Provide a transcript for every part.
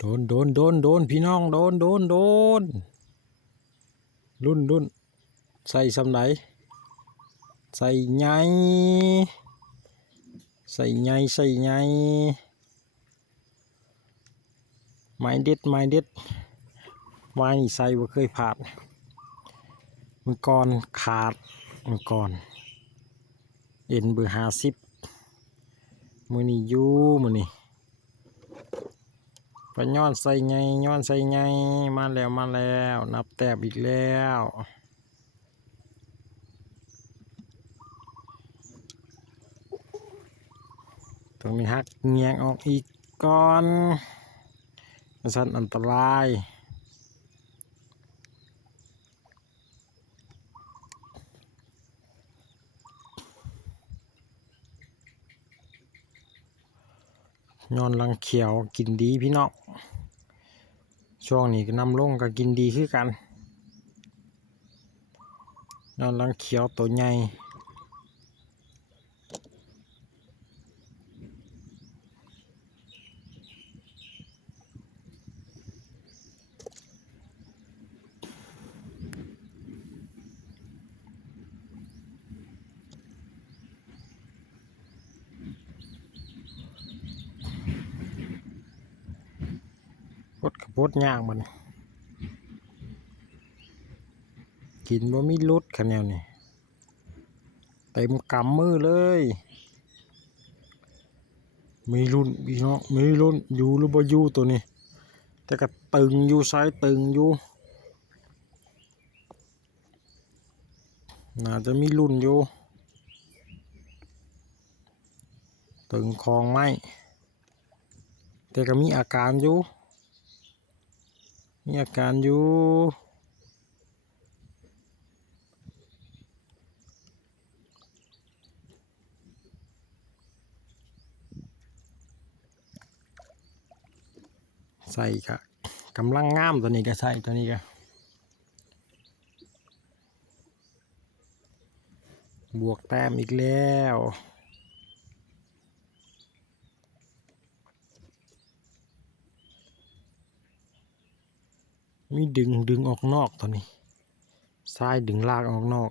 โดนพี่น้องโดนรุ่นใส่สำไหนใส่ไงไม้เด็ดไม้นี่ใส่บ่เคยผ่านมันก่อนขาดมันก่อนเอ็นเบอร์50มือนี่อยู่มือนี่ไปย้อนใส่ไงมาแล้วนับแต้มอีกแล้วตรงนี้หักเงียงออกอีกก่อนมันสั่นอันตรายย้อนลังเขียวกินดีพี่น้องช่วงนี้ก็นำลงก็กินดีคือกันย้อนลังเขียวตัวใหญ่พดกับพดย่างมันกินบ่มีรุดคะแนนนี่เต็มกำมือเลยมีรุ่นพี่น้องมีรุ่นอยู่หรือบ่อยู่ตัวนี้แต่ก็ตึงอยู่ไซส์ตึงอยู่น่าจะมีรุ่นอยู่ตึงคลองไม้แต่ก็มีอาการอยู่ใส่ค่ะกำลังงามตัวนี้ก็ใส่ตัวนี้ก็บวกแต้มอีกแล้วมีดึงออกนอกตัวนี้ซ้ายดึงลากออกนอก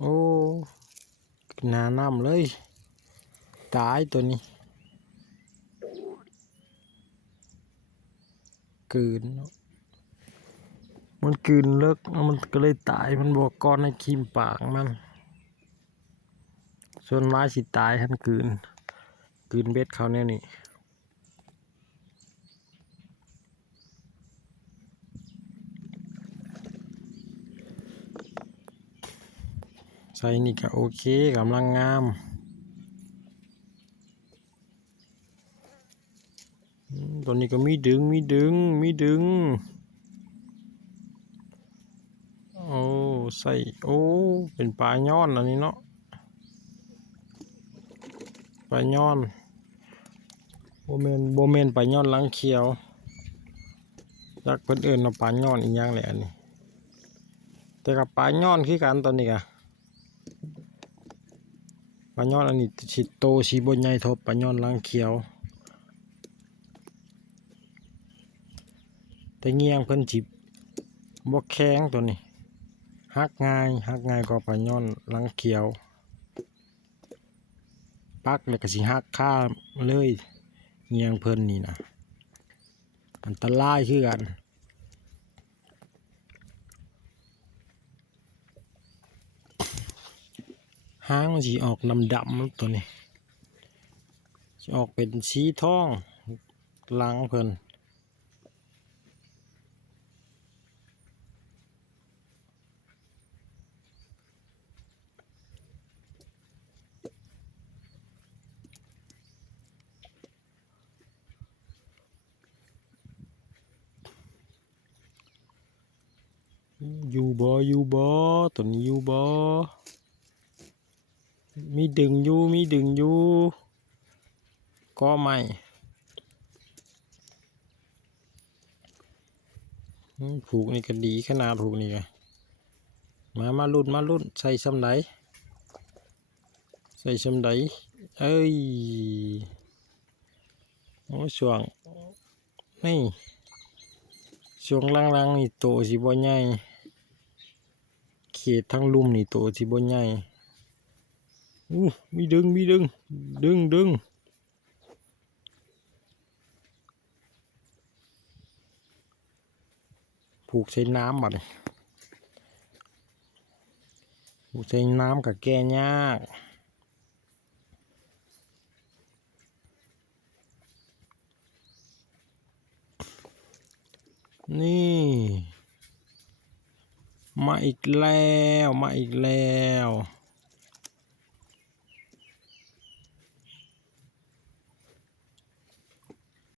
โอ้หนาน้ำเลยตายตัวนี้กืนมันกืนเลิกมันก็เลยตายมันบอกก้อนในคีมปากมันส่วนไม้สิตายท่านกืนเบ็ดเขาเนี่ยนี่ใส่นี่ก็โอเคกำลังงามตัวนี้ก็มีดึงโอ้ใส่โอ้เป็นปลาย้อนอันนี้เนาะปลาย้อนโบเมนปลาย้อนหลังเขียวจักเพิ่นเอิ้นว่าปลาย้อนอีกอย่างแหละอันนี้แต่กับปลาย้อนคือกันตอนนี้ก็ปลาย้อนอันนี้สิโตสิบ่ใหญ่เท่าปลาย้อนหลังเขียวแต่เงี้ยงเพิ่นสิบ่แข็งตัวนี้หักง่ายกว่าปลาย้อนหลังเขียวปักแล้วก็สิหักค่าเลยเงี้ยงเพิ่นนี่นะอันตรายคือกันหางมันสิออกดำตัวนี้สิออกเป็นสีทองหลังเพิ่นอยู่บ่ตัวนี้อยู่บ่มีดึงอยู่ก็ไม่ผูกนี่ก็ดีขนาดผูกนี่ก็มารุ่นใส่สำไหน ใส่ชำไดเอ้ยโอ้ช่วงนี่ช่วงล่างๆนี่โตสิบ่ใหญ่เขตทั้งลุ่มนี่โตสิบ่ใหญ่มีดึงดึงผูกใส่น้ำบัดนี้ผูกใส่น้ำกับแก่ยากนี่มาอีกแล้ว